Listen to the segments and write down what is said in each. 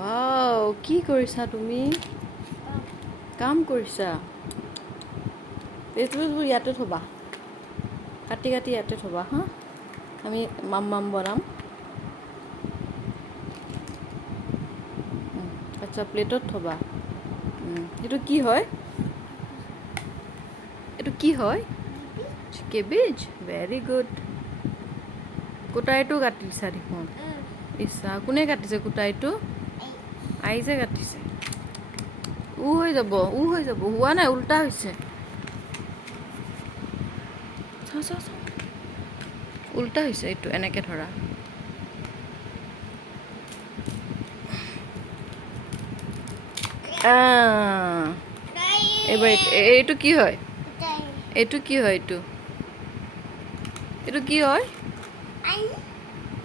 Wow, কি কৰিছা তুমি? কাম কৰিছা? এইটো ইয়াতে থ'বা, কাটি কাটি ইয়াতে থ'বা হা। আমি মাম বনাম। আচ্ছা, প্লেটত থ'বা। এইটো কি হয়? এইটো কি হয়? Cabbage, very good. কুটাইটো কাটিছা দেখোন। ইচ্ছা, কোনে কাটিছে কুটাইটো? আইজে কাটিছে। হৈ যাব, হৈ যাব। হোৱা নাই, উল্টা হৈছে। চাওঁ। উল্টা হৈছে এইটো, এনেকৈ ধৰা। এইবাৰ এইটো কি হয়? এইটো কি হয়? এইটো কি হয়?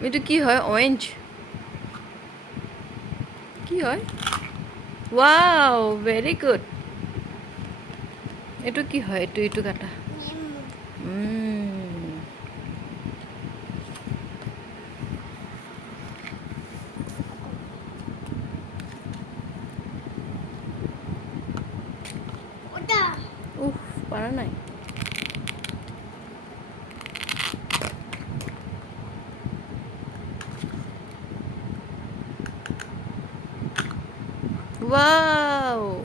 এইটো কি হয়? অৰেঞ্জ কি হয়? Wow, very good. এইটো কি হয়? এইটো কাটা। উফ, পাৰা নাই। ৱাও।